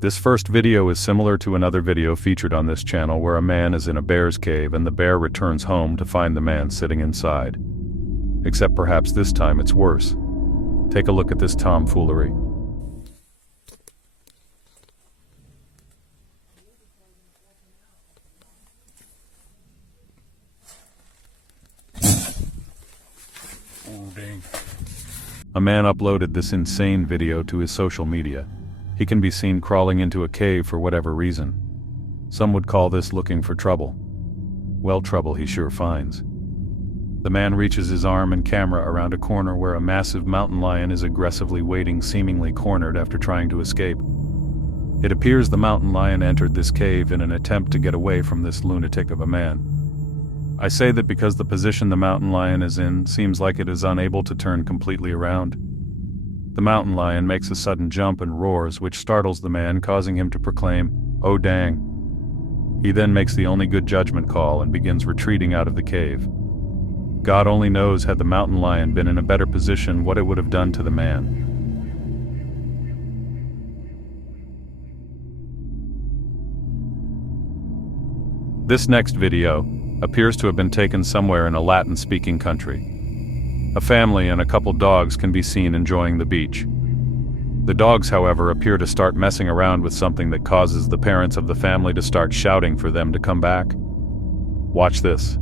This first video is similar to another video featured on this channel where a man is in a bear's cave and the bear returns home to find the man sitting inside. Except perhaps this time it's worse. Take a look at this tomfoolery. Oh, dang. A man uploaded this insane video to his social media. He can be seen crawling into a cave for whatever reason. Some would call this looking for trouble. Well, trouble he sure finds. The man reaches his arm and camera around a corner where a massive mountain lion is aggressively waiting, seemingly cornered after trying to escape. It appears the mountain lion entered this cave in an attempt to get away from this lunatic of a man. I say that because the position the mountain lion is in seems like it is unable to turn completely around. The mountain lion makes a sudden jump and roars, which startles the man, causing him to proclaim, "Oh dang." He then makes the only good judgment call and begins retreating out of the cave. God only knows, had the mountain lion been in a better position, what it would have done to the man. This next video appears to have been taken somewhere in a Latin-speaking country. A family and a couple dogs can be seen enjoying the beach. The dogs, however, appear to start messing around with something that causes the parents of the family to start shouting for them to come back. Watch this.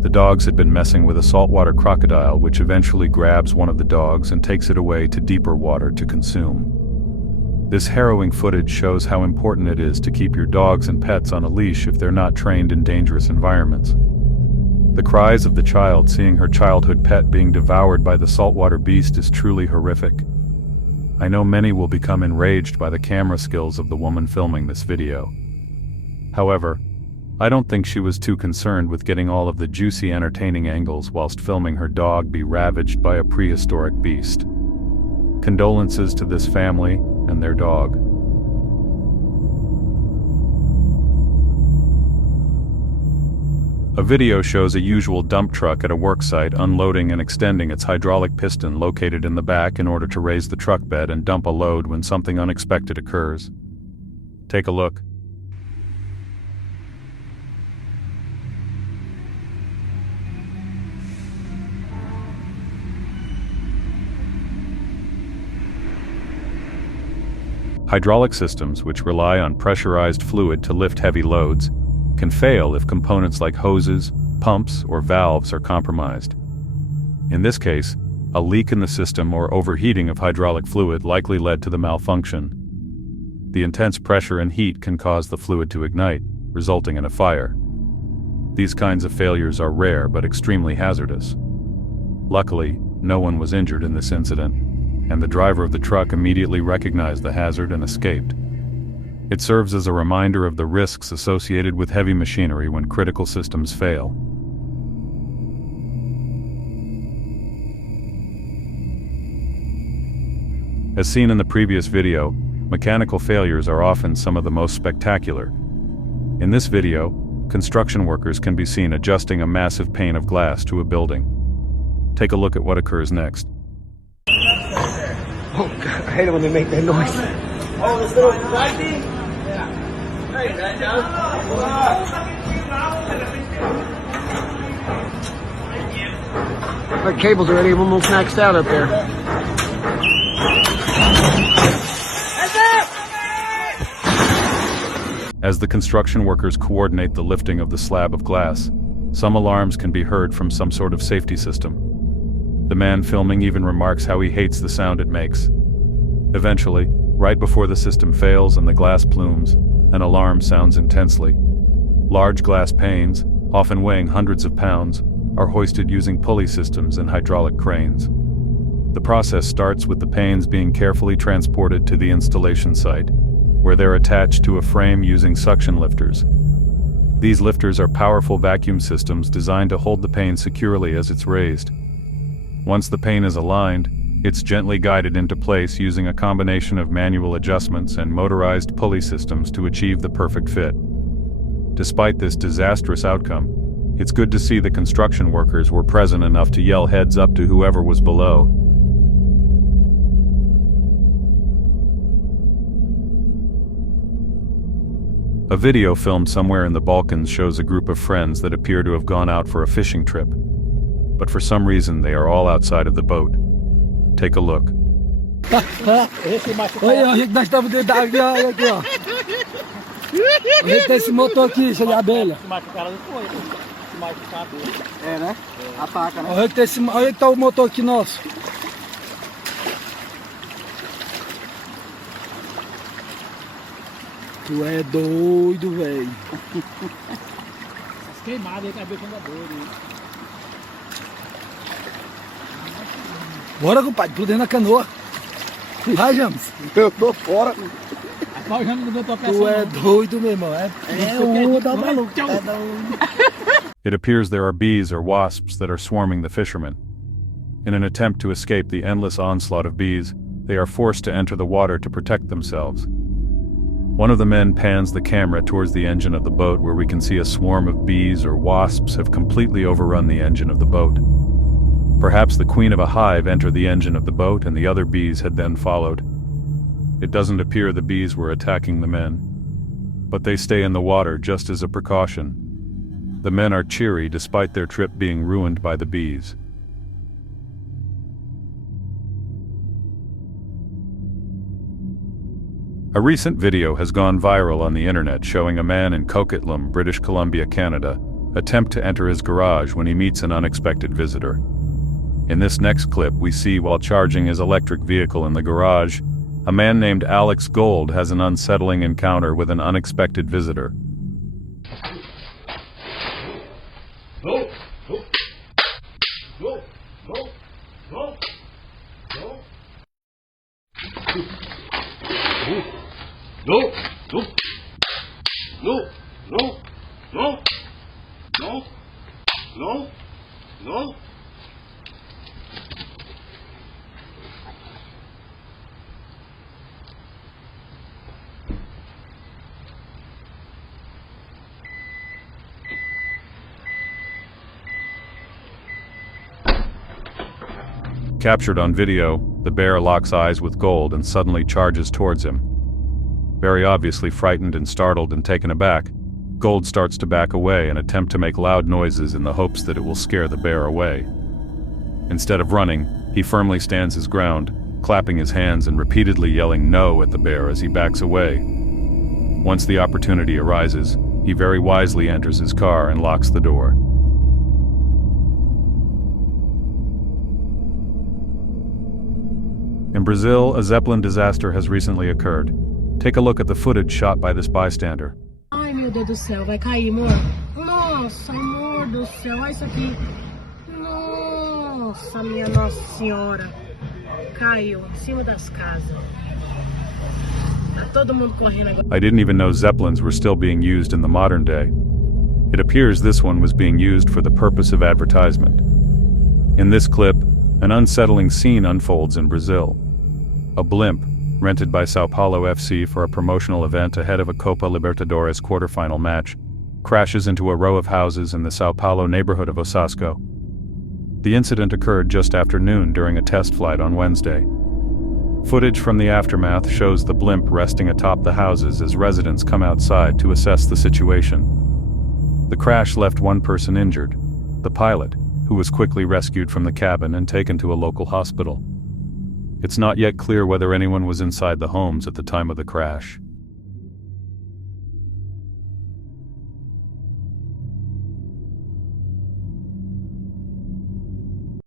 The dogs had been messing with a saltwater crocodile, which eventually grabs one of the dogs and takes it away to deeper water to consume. This harrowing footage shows how important it is to keep your dogs and pets on a leash if they're not trained in dangerous environments. The cries of the child seeing her childhood pet being devoured by the saltwater beast is truly horrific. I know many will become enraged by the camera skills of the woman filming this video. However, I don't think she was too concerned with getting all of the juicy, entertaining angles whilst filming her dog be ravaged by a prehistoric beast. Condolences to this family and their dog. A video shows a usual dump truck at a worksite unloading and extending its hydraulic piston located in the back in order to raise the truck bed and dump a load when something unexpected occurs. Take a look. Hydraulic systems, which rely on pressurized fluid to lift heavy loads, can fail if components like hoses, pumps, or valves are compromised. In this case, a leak in the system or overheating of hydraulic fluid likely led to the malfunction. The intense pressure and heat can cause the fluid to ignite, resulting in a fire. These kinds of failures are rare but extremely hazardous. Luckily, no one was injured in this incident, and the driver of the truck immediately recognized the hazard and escaped. It serves as a reminder of the risks associated with heavy machinery when critical systems fail. As seen in the previous video, mechanical failures are often some of the most spectacular. In this video, construction workers can be seen adjusting a massive pane of glass to a building. Take a look at what occurs next. Oh God, I hate it when they make that noise. Oh, this little flighty? Yeah. Hey, that down. My cable's already almost maxed out up there. As the construction workers coordinate the lifting of the slab of glass, some alarms can be heard from some sort of safety system. The man filming even remarks how he hates the sound it makes. Eventually, right before the system fails and the glass plumes, an alarm sounds intensely. Large glass panes, often weighing hundreds of pounds, are hoisted using pulley systems and hydraulic cranes. The process starts with the panes being carefully transported to the installation site, where they're attached to a frame using suction lifters. These lifters are powerful vacuum systems designed to hold the pane securely as it's raised. Once the pane is aligned, it's gently guided into place using a combination of manual adjustments and motorized pulley systems to achieve the perfect fit. Despite this disastrous outcome, it's good to see the construction workers were present enough to yell heads up to whoever was below. A video filmed somewhere in the Balkans shows a group of friends that appear to have gone out for a fishing trip. But for some reason they are all outside of the boat. Take a look. Olha, o que nós estamos dentro da água, olha aqui, ó. A gente tem esse motor aqui, cheio de abelha. É, né? Ataca, né? Olha que tá o motor aqui nosso. Tu é doido, velho. As queimadas aí, cabelo doido, né? Bora, compadre, tudo dentro da canoa. Vai, James. Eu tô fora. Tu é doido, meu irmão. É um da maluco. It appears there are bees or wasps that are swarming the fishermen. In an attempt to escape the endless onslaught of bees, they are forced to enter the water to protect themselves. One of the men pans the camera towards the engine of the boat, where we can see a swarm of bees or wasps have completely overrun the engine of the boat. Perhaps the queen of a hive entered the engine of the boat and the other bees had then followed. It doesn't appear the bees were attacking the men, but they stay in the water just as a precaution. The men are cheery despite their trip being ruined by the bees. A recent video has gone viral on the internet showing a man in Coquitlam, British Columbia, Canada, attempt to enter his garage when he meets an unexpected visitor. In this next clip, we see while charging his electric vehicle in the garage, a man named Alex Gold has an unsettling encounter with an unexpected visitor. No, no, no, no, no, no. No, no, no, no, no, no, no, no. Captured on video, the bear locks eyes with Gold and suddenly charges towards him. Very obviously frightened and startled and taken aback, Gold starts to back away and attempt to make loud noises in the hopes that it will scare the bear away. Instead of running, he firmly stands his ground, clapping his hands and repeatedly yelling no at the bear as he backs away. Once the opportunity arises, he very wisely enters his car and locks the door. In Brazil, a Zeppelin disaster has recently occurred. Take a look at the footage shot by this bystander. Ai, meu Deus do céu, vai cair, amor. Nossa, amor do céu, olha isso aqui. Nossa, minha Nossa Senhora. Caiu em cima das casas. Tá todo mundo correndo agora. I didn't even know Zeppelins were still being used in the modern day. It appears this one was being used for the purpose of advertisement. In this clip, an unsettling scene unfolds in Brazil. A blimp, rented by Sao Paulo FC for a promotional event ahead of a Copa Libertadores quarterfinal match, crashes into a row of houses in the Sao Paulo neighborhood of Osasco. The incident occurred just after noon during a test flight on Wednesday. Footage from the aftermath shows the blimp resting atop the houses as residents come outside to assess the situation. The crash left one person injured, the pilot, who was quickly rescued from the cabin and taken to a local hospital. It's not yet clear whether anyone was inside the homes at the time of the crash.